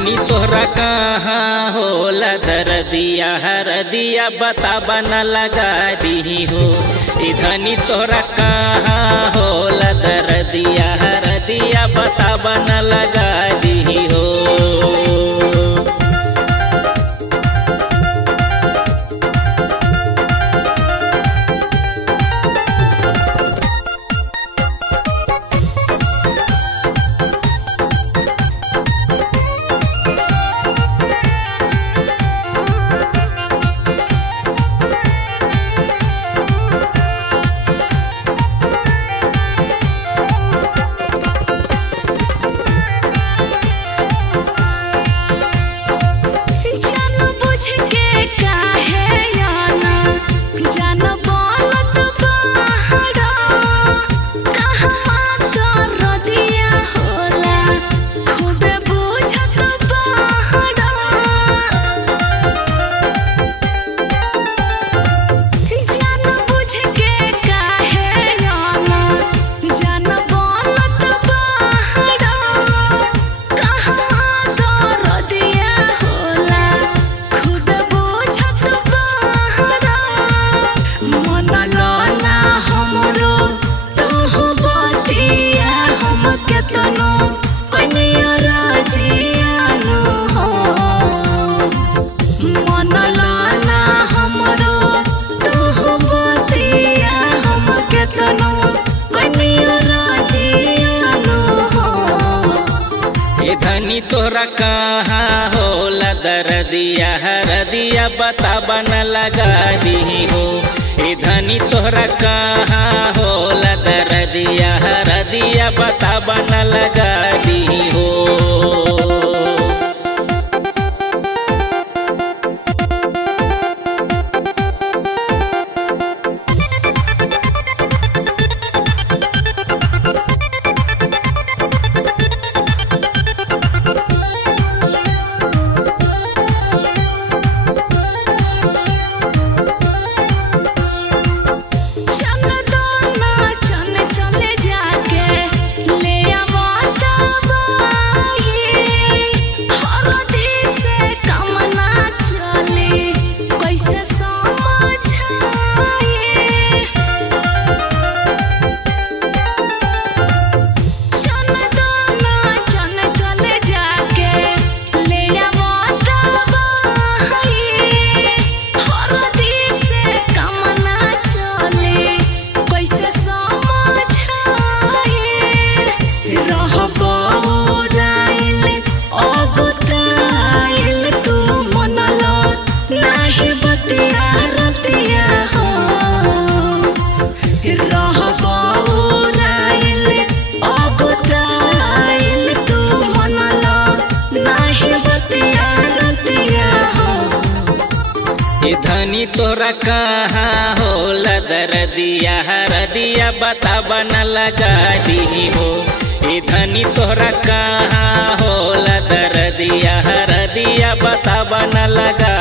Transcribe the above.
धनी तोहरा कहाँ होला दर्दिया हरदिया बताबा न लगा दी हो। धनी तोहरा कहाँ होला दर्दिया हरदिया बताबा न लगा दी हो। धनी तोहरा कहाँ होला दर्दिया हरदिया बताबा न लगा दी हो। धनी तोहरा कहाँ होला दर्दिया हरदिया बताबा न लगा दी हो। धनी तोहरा कहाँ होला दर्दिया हरदिया बताबा न लगा दी हो। धनी तोहरा कहाँ होला दर्दिया हरदिया बताबा न लगा